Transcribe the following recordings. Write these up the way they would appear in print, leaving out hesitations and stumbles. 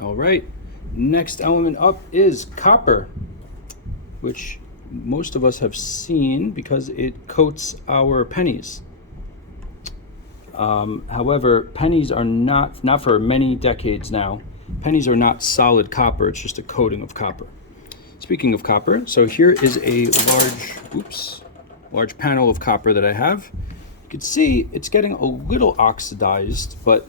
All right, next element up is copper, which most of us have seen because it coats our pennies. However, pennies are not for many decades now. Pennies are not solid copper, it's just a coating of copper. Speaking of copper, so here is a large panel of copper that I have. You can see it's getting a little oxidized, but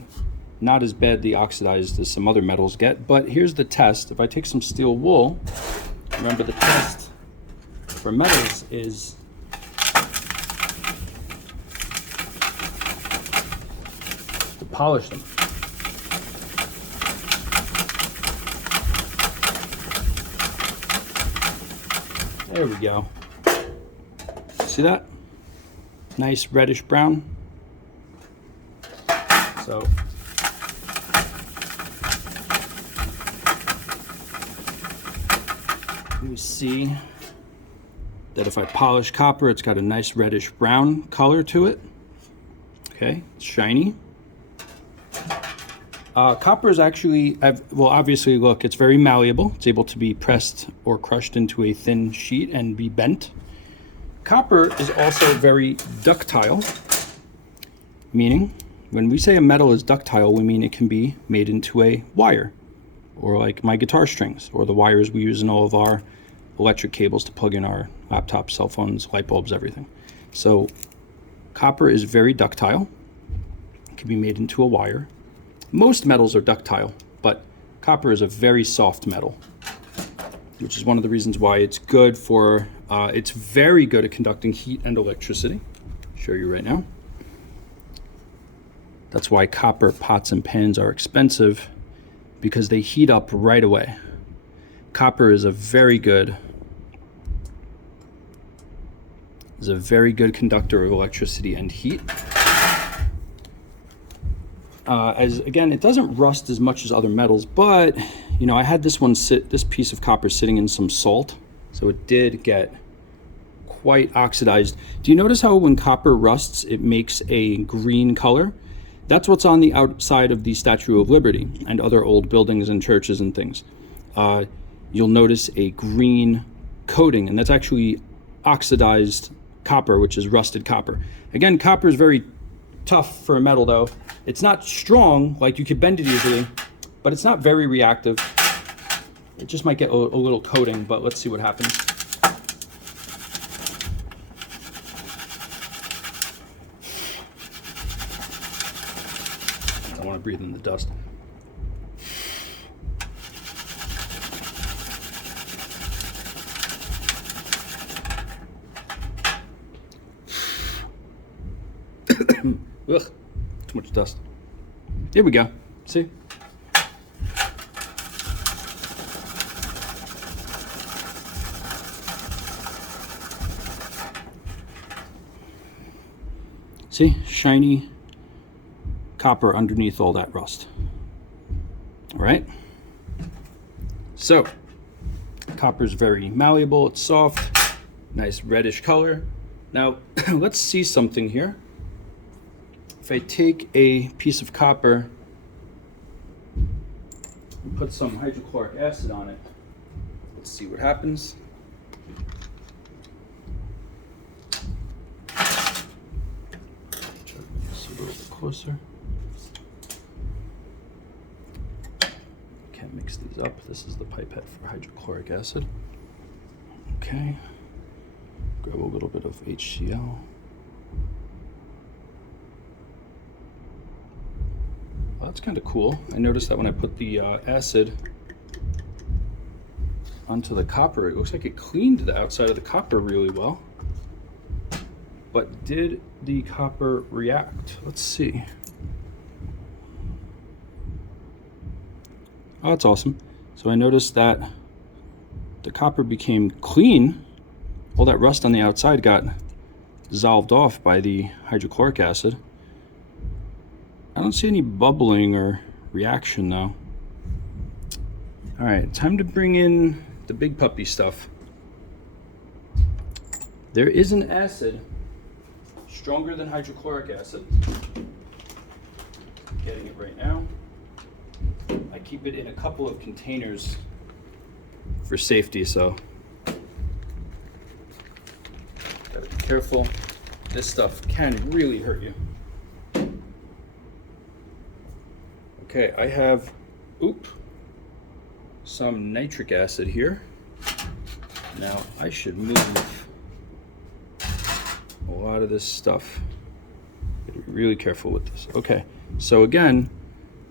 not as badly oxidized as some other metals get. But here's the test. If I take some steel wool, remember the test for metals is to polish them. There we go. See that? Nice reddish brown. So you see that if I polish copper, it's got a nice reddish brown color to it. Okay, it's shiny. Copper is actually, obviously, look, it's very malleable. It's able to be pressed or crushed into a thin sheet and be bent. Copper is also very ductile, meaning when we say a metal is ductile, we mean it can be made into a wire, or like my guitar strings, or the wires we use in all of our electric cables to plug in our laptops, cell phones, light bulbs, everything. So copper is very ductile. It can be made into a wire. Most metals are ductile, but copper is a very soft metal, which is one of the reasons why it's good for, it's very good at conducting heat and electricity. I'll show you right now. That's why copper pots and pans are expensive, because they heat up right away. Copper is a very good conductor of electricity and heat. Again, it doesn't rust as much as other metals, but you know, I had this piece of copper sitting in some salt, so it did get quite oxidized. Do you notice how when copper rusts, it makes a green color? That's what's on the outside of the Statue of Liberty and other old buildings and churches and things. You'll notice a green coating, and that's actually oxidized copper, which is rusted copper. Again, copper is very tough for a metal, though. It's not strong, like you could bend it easily, but it's not very reactive. It just might get a little coating, but let's see what happens. I don't want to breathe in the dust. Ugh, too much dust. Here we go. See? See? Shiny copper underneath all that rust. All right? So, copper is very malleable. It's soft. Nice reddish color. Now, let's see something here. If I take a piece of copper and put some hydrochloric acid on it, let's see what happens. Try to make this a little bit closer. Can't mix these up. This is the pipette for hydrochloric acid. Okay. Grab a little bit of HCl. Well, that's kind of cool. I noticed that when I put the acid onto the copper, it looks like it cleaned the outside of the copper really well. But did the copper react? Let's see. Oh, that's awesome. So I noticed that the copper became clean. All that rust on the outside got dissolved off by the hydrochloric acid. I don't see any bubbling or reaction though. All right, time to bring in the big puppy stuff. There is an acid stronger than hydrochloric acid. Getting it right now. I keep it in a couple of containers for safety, so gotta be careful. This stuff can really hurt you. Okay, I have some nitric acid here. Now I should move a lot of this stuff. Gotta be really careful with this. Okay, so again,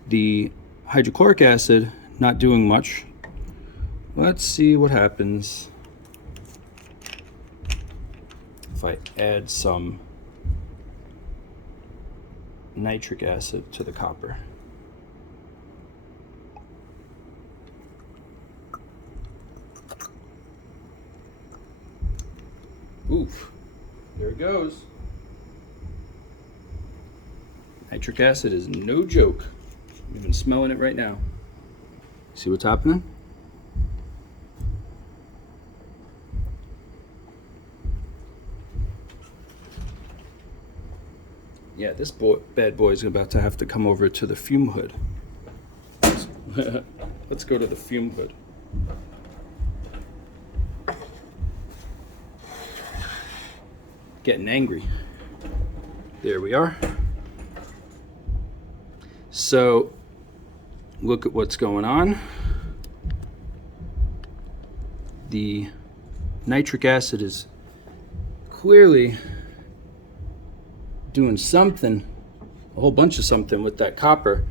the hydrochloric acid not doing much. Let's see what happens if I add some nitric acid to the copper. Oof, there it goes. Nitric acid is no joke. I'm even smelling it right now. See what's happening? Yeah, this bad boy is about to have to come over to the fume hood. Let's go to the fume hood. Getting angry. There we are. So look at what's going on. The nitric acid is clearly doing something, a whole bunch of something with that copper,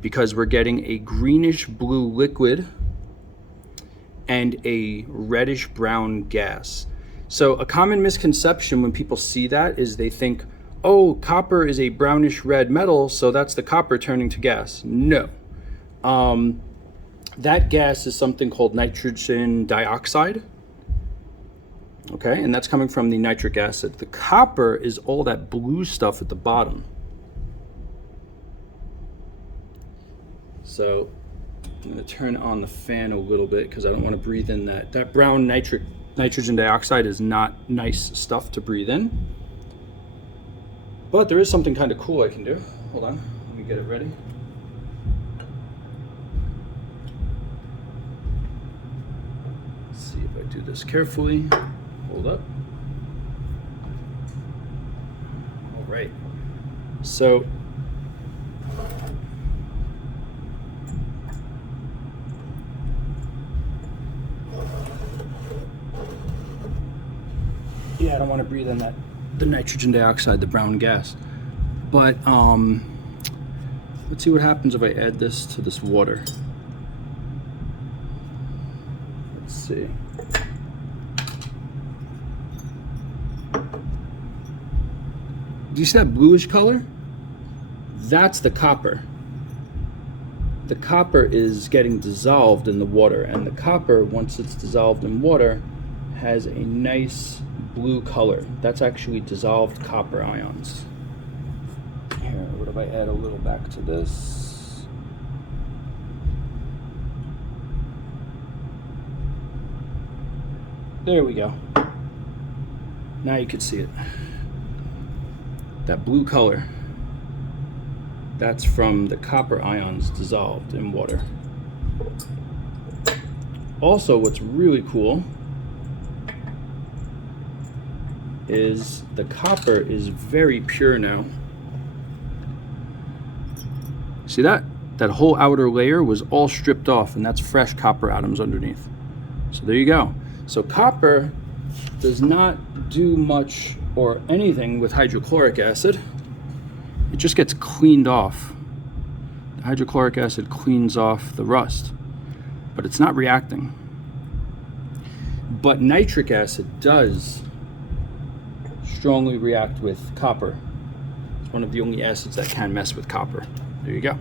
because we're getting a greenish blue liquid and a reddish brown gas. So a common misconception when people see that is they think, oh, copper is a brownish red metal, so that's the copper turning to gas. No. That gas is something called nitrogen dioxide. Okay, and that's coming from the nitric acid. The copper is all that blue stuff at the bottom. So I'm going to turn on the fan a little bit because I don't want to breathe in that brown nitrogen dioxide is not nice stuff to breathe in. But there is something kind of cool I can do. Hold on, let me get it ready. Let's see if I do this carefully. Hold up. All right. So yeah, I don't want to breathe in the nitrogen dioxide, the brown gas. But let's see what happens if I add this to this water. Let's see. Do you see that bluish color? That's the copper. The copper is getting dissolved in the water, and the copper, once it's dissolved in water, has a nice blue color. That's actually dissolved copper ions. Here, what if I add a little back to this? There we go. Now you can see it. That blue color, that's from the copper ions dissolved in water. Also, what's really cool is the copper is very pure now. See that? That whole outer layer was all stripped off, and that's fresh copper atoms underneath. So there you go. So copper does not do much or anything with hydrochloric acid. It just gets cleaned off. The hydrochloric acid cleans off the rust, but it's not reacting. But nitric acid does strongly react with copper. It's one of the only acids that can mess with copper. There you go.